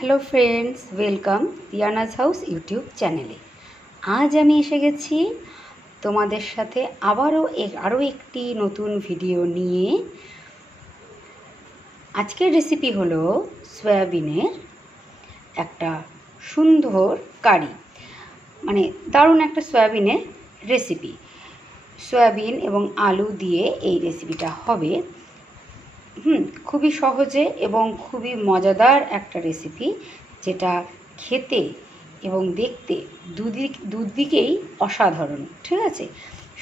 Hello friends, welcome Tiana's house YouTube চ্যানেলে। আজ আমি এসে গেছি তোমাদের সাথে আরও একটি নতুন ভিডিও নিয়ে। আজকের রেসিপি হলো সয়াবিনের একটা সুন্দর কারি, মানে দারুণ একটা সয়াবিনের রেসিপি। সয়াবিন এবং আলু দিয়ে এই রেসিপিটা হবে। খুবই সহজে এবং খুবই মজাদার একটা রেসিপি, যেটা খেতে এবং দেখতে দুদিকেই অসাধারণ। ঠিক আছে,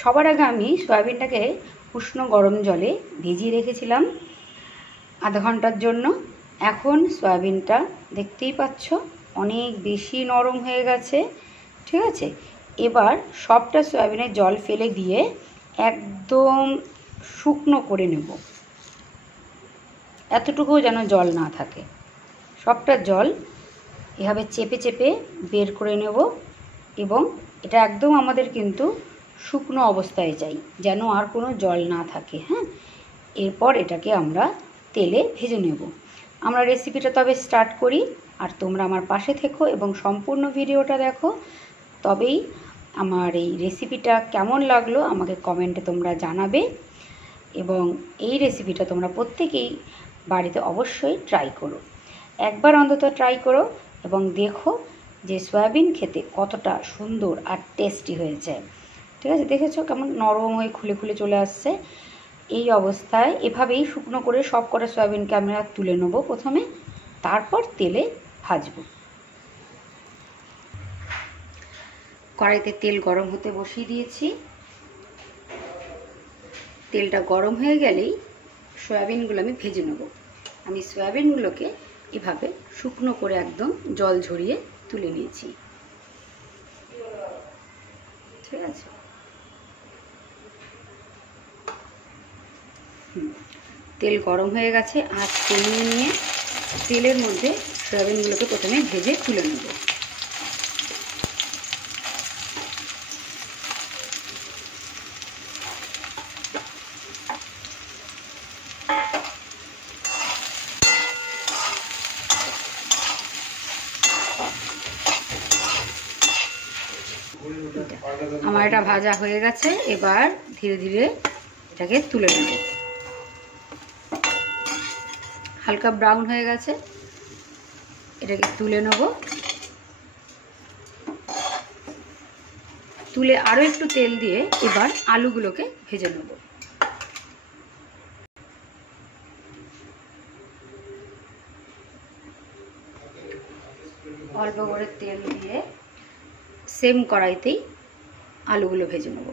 সবার আগে আমি সয়াবিনটাকে উষ্ণ গরম জলে ভিজিয়ে রেখেছিলাম আধা ঘন্টার জন্য। এখন সয়াবিনটা দেখতেই পাচ্ছ অনেক বেশি নরম হয়ে গেছে। ঠিক আছে, এবার সবটা সয়াবিনের জল ফেলে দিয়ে একদম শুকনো করে নেব, এতটুকুও যেন জল না থাকে। সবটা জল এভাবে চেপে চেপে বের করে নেব এবং এটা একদম আমাদের কিন্তু শুকনো অবস্থায় চাই, যেন আর কোনো জল না থাকে। এরপর এটাকে আমরা তেলে ভেজে নেব। আমরা রেসিপিটা তবে স্টার্ট করি, আর তোমরা আমার পাশে থেকো এবং সম্পূর্ণ ভিডিওটা দেখো। তবেই আমার এই রেসিপিটা কেমন লাগলো আমাকে কমেন্টে তোমরা জানাবে, এবং এই রেসিপিটা তোমরা প্রত্যেকেই বাড়িতে অবশ্যই ট্রাই করো। একবার অন্তত ট্রাই করো এবং দেখো যে সয়াবিন খেতে কতটা সুন্দর আর টেস্টি হয়েছে। ঠিক আছে, দেখেছো কেমন নরম হয়ে খুলে খুলে চলে আসছে। এই অবস্থায় এভাবেই শুকনো করে সব কটা সয়াবিনকে আমরা তুলে নেব প্রথমে, তারপর তেলে ভাজবো। কড়াইতে তেল গরম হতে বসিয়ে দিয়েছি। তেলটা গরম হয়ে গেলেই সয়াবিনগুলো আমি ভেজে নেব। আমি সয়াবিনগুলোকে এভাবে শুকনো করে একদম জল ঝরিয়ে তুলে নিয়েছি। ঠিক আছে, তেল গরম হয়ে গেছে। আঁচ কমিয়ে নিয়ে তেলের মধ্যে সয়াবিনগুলোকে প্রথমে ভেজে তুলে নেব। আমার এটা ভাজা হয়ে গেছে, এবার ধীরে ধীরে এটাকে তুলে নেব। হালকা ব্রাউন হয়ে গেছে, এটাকে তুলে নেব। তুলে আরও একটু তেল দিয়ে এবার আলুগুলোকে ভেজে নেব। অল্প করে তেল দিয়ে সেম কড়াইতেই আলুগুলো ভেজে নেব।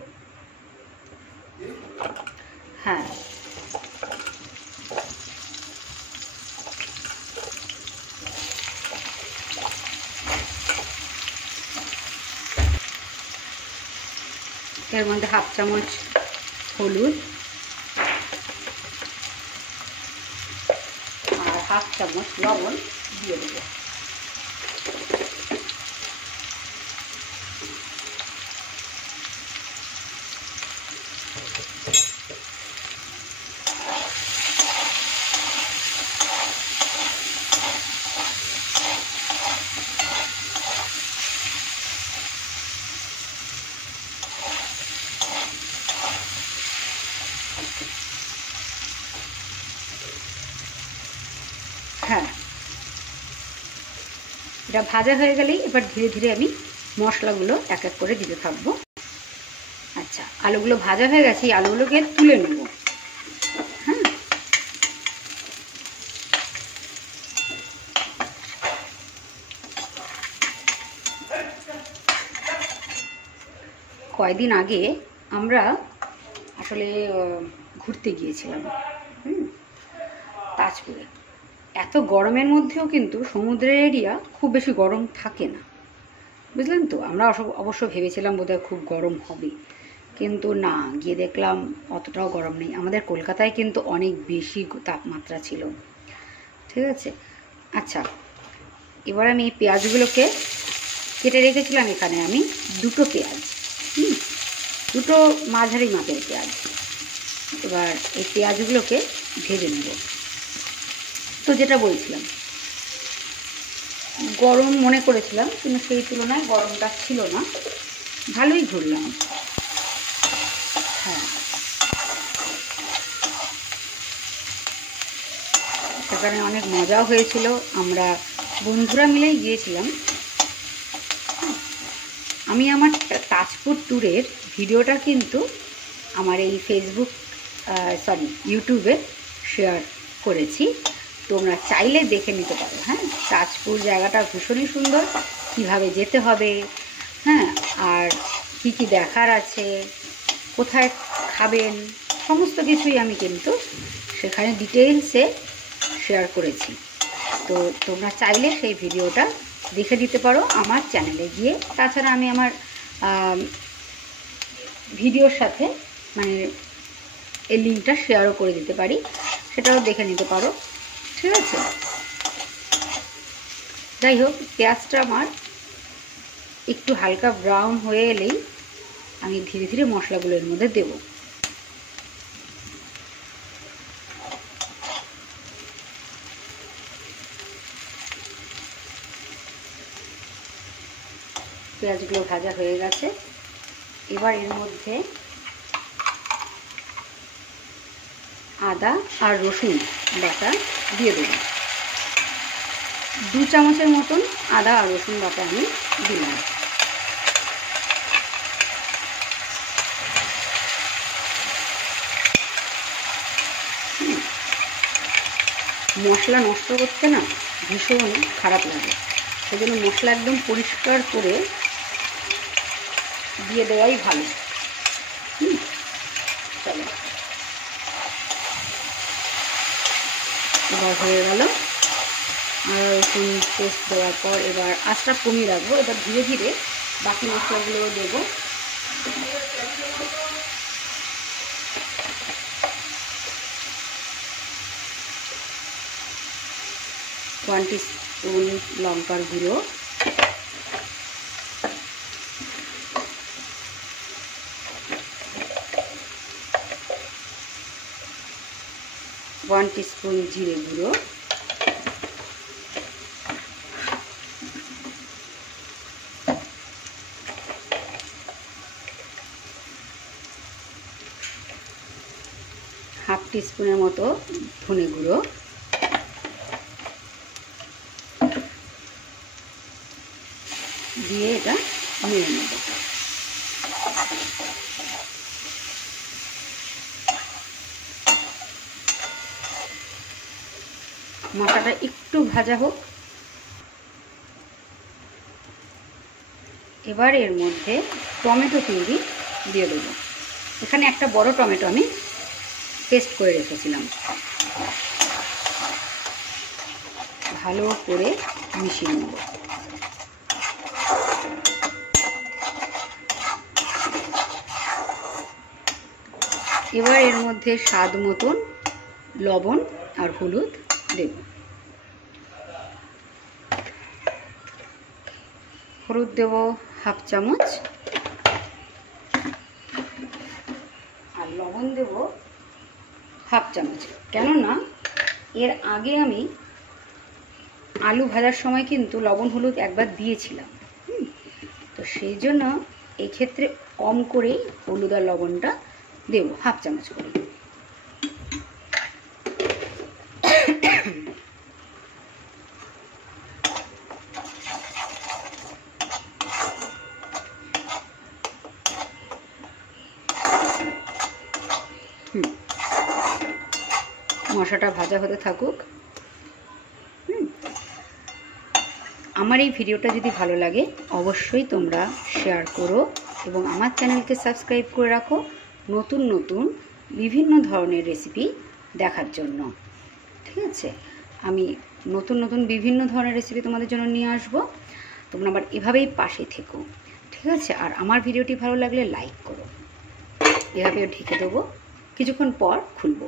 এর মধ্যে হাফ চামচ হলুদ আর হাফ চামচ লবণ দিয়ে দেবো। এটা ভাজা হয়ে গেলেই এবার ধীরে ধীরে আমি মশলাগুলো এক এক করে দিতে থাকবো। আচ্ছা, আলুগুলো ভাজা হয়ে গেছে, এই আলুগুলোকে তুলে নেব। কয়েকদিন আগে আমরা আসলে ঘুরতে গিয়েছিলাম তাজপুরে। এত গরমের মধ্যেও কিন্তু সমুদ্রের এরিয়া খুব বেশি গরম থাকে না, বুঝলেন তো। আমরা অবশ্য ভেবেছিলাম বোধহয় খুব গরম হবে, কিন্তু না, গিয়ে দেখলাম অতটাও গরম নেই। আমাদের কলকাতায় কিন্তু অনেক বেশি তাপমাত্রা ছিল। ঠিক আছে, আচ্ছা, এবার আমি এই পেঁয়াজগুলোকে কেটে রেখেছিলাম। এখানে আমি দুটো পেঁয়াজ, দুটো মাঝারি মাপের পেঁয়াজ। এবার এই পেঁয়াজগুলোকে ভেজে নেব। তো যেটা বলছিলাম, গরম মনে করেছিলাম, কিন্তু সেই তুলনায় গরমটা ছিল না, ভালোই ঘুরলাম। হ্যাঁ, সেখানে অনেক মজাও হয়েছিল, আমরা বন্ধুরা মিলেই গিয়েছিলাম। আমি আমার তাজপুর ট্যুরের ভিডিওটা কিন্তু আমার এই ইউটিউবে শেয়ার করেছি, তোমরা চাইলে দেখে নিতে পারো। হ্যাঁ, তাজপুর জায়গাটা ভীষণই সুন্দর, কিভাবে যেতে হবে, হ্যাঁ, আর কি কি দেখার আছে, কোথায় খাবেন, সমস্ত কিছুই আমি কিন্তু সেখানে ডিটেইলসে শেয়ার করেছি। তো তোমরা চাইলে সেই ভিডিওটা দেখে দিতে পারো আমার চ্যানেলে গিয়ে। তাছাড়া আমি আমার ভিডিওর সাথে মানে এই লিঙ্কটা শেয়ারও করে দিতে পারি, সেটাও দেখে নিতে পারো। ঠিক আছে, যাই হোক, পেঁয়াজটা আমার একটু হালকা ব্রাউন হয়ে এলেই আমি ধীরে ধীরে মশলাগুলো এর মধ্যে দেব। পেঁয়াজগুলো ভাজা হয়ে গেছে, এবার এর মধ্যে আদা আর রসুন বাটা দিয়ে দেব। 2 চামচের মতন আদা আর রসুন বাটা আমি দিলাম। মশলা নষ্ট করতে না ভীষণ খারাপ লাগে, সেজন্য মশলা একদম পরিষ্কার করে দিয়ে দেওয়াই ভালো। চলো, এবার হয়ে গেল। আর রসুন পেস্ট দেওয়ার পর এবার আঁচটা কমিয়ে রাখবো, এবার ধীরে ধীরে বাকি মশলাগুলো দেবো। ওয়ান টিস্পুন লঙ্কার গুঁড়ো, 1 টিস্পুন জিরে গুঁড়ো, হাফ টিস্পুনের মতো ধনে গুঁড়ো, দিয়ে এটা নেড়ে নেব। মশলাটা একটু ভাজা হোক। এবার এর মধ্যে টমেটো পিউরি দিয়ে দেবো। এখানে একটা বড় টমেটো আমি পেস্ট করে রেখেছিলাম। ভালো করে মিশিয়ে নেব। এবার এর মধ্যে স্বাদ মতন লবণ আর হলুদ দেব। হলুদ দেব হাফ চামচ, আর লবণ দেব হাফ চামচ। কেননা এর আগে আমি আলু ভাজার সময় কিন্তু লবণ হলুদ একবার দিয়েছিলাম, তো সেই জন্য এই ক্ষেত্রে কম করেই হলুদ আর লবণটা দেব, হাফ চামচ করে। মশলাটা ভাজা হতে থাকুক। আমার এই ভিডিওটা যদি ভালো লাগে অবশ্যই তোমরা শেয়ার করো এবং আমার চ্যানেলকে সাবস্ক্রাইব করে রাখো নতুন নতুন বিভিন্ন ধরনের রেসিপি দেখার জন্য। ঠিক আছে, আমি নতুন নতুন বিভিন্ন ধরনের রেসিপি তোমাদের জন্য নিয়ে আসবো। তোমরা আবার এভাবেই পাশে থেকো। ঠিক আছে, আর আমার ভিডিওটি ভালো লাগলে লাইক করো। এভাবে ঢেকে দেবো, কিছুক্ষণ পর খুলবো।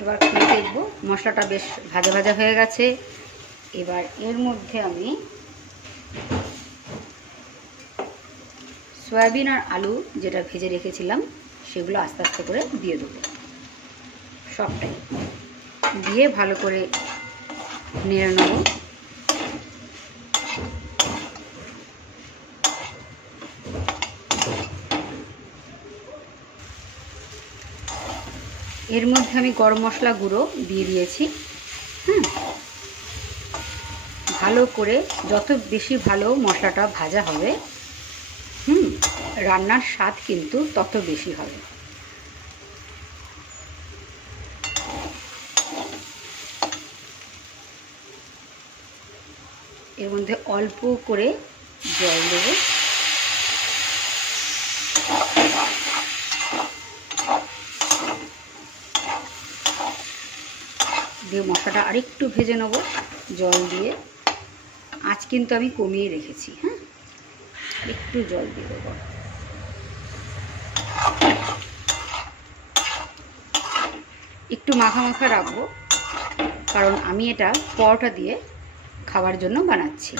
এবার খুলে দেখবো মশলাটা বেশ ভাজা ভাজা হয়ে গেছে। এবার এর মধ্যে আমি সয়াবিন আর আলু যেটা ভেজে রেখেছিলাম সেগুলো আস্তে আস্তে করে দিয়ে দেবো সবটাই। দিয়ে ভালো করে নেড়ে নেব। এর মধ্যে আমি গরম মশলা গুঁড়ো দিয়ে দিয়েছি। ভালো করে যত বেশি ভালো মশলাটা ভাজা হবে রান্নার স্বাদ কিন্তু তত বেশি হবে। এর মধ্যে অল্প করে জল দেব। দিয়ে মশলাটা আরেকটু ভেজে নেব জল দিয়ে। আঁচ কিন্তু আমি কমিয়ে রেখেছি। একটু জল দিয়ে দেবো। একটু মাখা মাখা রাখবো, কারণ আমি এটা পরোটা দিয়ে খাবার জন্য বানাচ্ছি।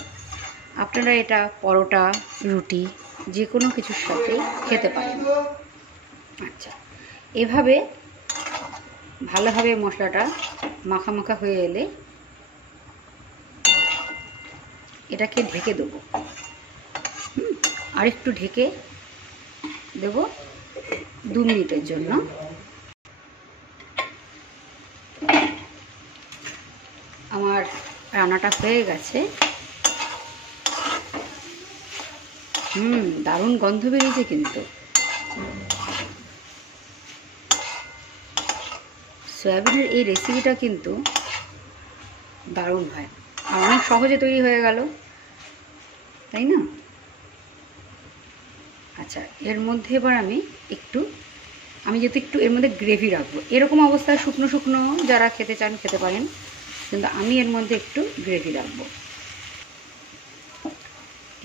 আপনারা এটা পরোটা, রুটি যে কোনো কিছুর সাথে খেতে পারেন। আচ্ছা, এভাবে ভালোভাবে মশলাটা মাখা মাখা হয়ে এলে এটাকে ঢেকে দেবো। আর একটু ঢেকে দেব 2 মিনিটের জন্য। আমার রান্নাটা হয়ে গেছে। দারুণ গন্ধ বেরিয়েছে কিন্তু। সয়াবিনের এই রেসিপিটা কিন্তু দারুণ হয় আর অনেক সহজে তৈরি হয়ে গেল, তাই না? আচ্ছা, এর মধ্যে এবার আমি যেহেতু একটু এর মধ্যে গ্রেভি রাখবো, এরকম অবস্থায় শুকনো শুকনো যারা খেতে চান খেতে পারেন, কিন্তু আমি এর মধ্যে একটু গ্রেভি রাখবো।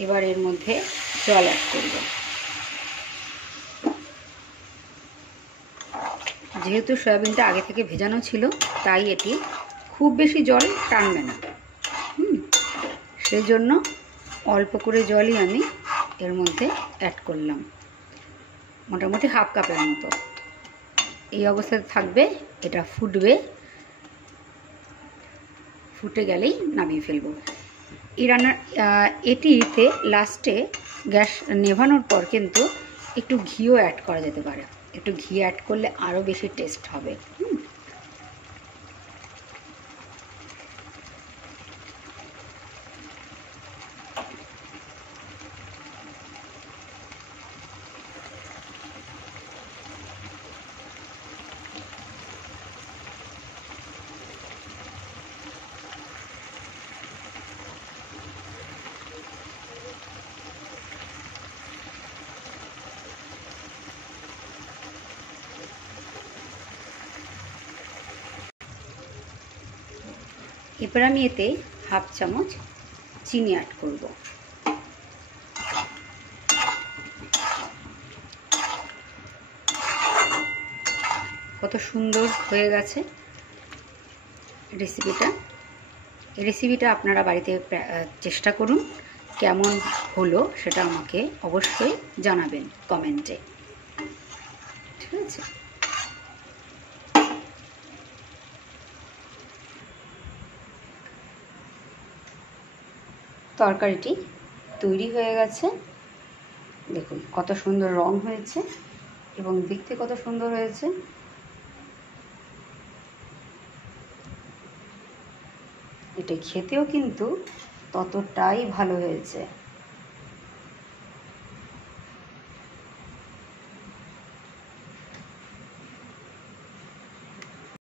এবার এর মধ্যে জল অ্যাড করব। যেহেতু সয়াবিনটা আগে থেকে ভেজানো ছিল, তাই এটি খুব বেশি জল টানবে না। সেই জন্য অল্প করে জলই আমি এর মধ্যে অ্যাড করলাম, মোটামুটি হাফ কাপের মতো। এই অবস্থাতে থাকবে, এটা ফুটবে, ফুটে গেলেই নামিয়ে ফেলবো। এই রান্নার এটিতে লাস্টে গ্যাস নেভানোর পর কিন্তু একটু ঘিও অ্যাড করা যেতে পারে। একটু ঘি অ্যাড করলে আরও বেশি টেস্ট হবে। এবার আমি এতে হাফ চামচ চিনি অ্যাড করব। কত সুন্দর হয়ে গেছে রেসিপিটা। এই রেসিপিটা আপনারা বাড়িতে চেষ্টা করুন, কেমন হলো সেটা আমাকে অবশ্যই জানাবেন কমেন্টে। ঠিক আছে? তরকারিটি তৈরি হয়ে গেছে। দেখুন কত সুন্দর রং হয়েছে এবং দেখতে কত সুন্দর হয়েছে। এটা খেতেও কিন্তু ততটাই ভালো হয়েছে।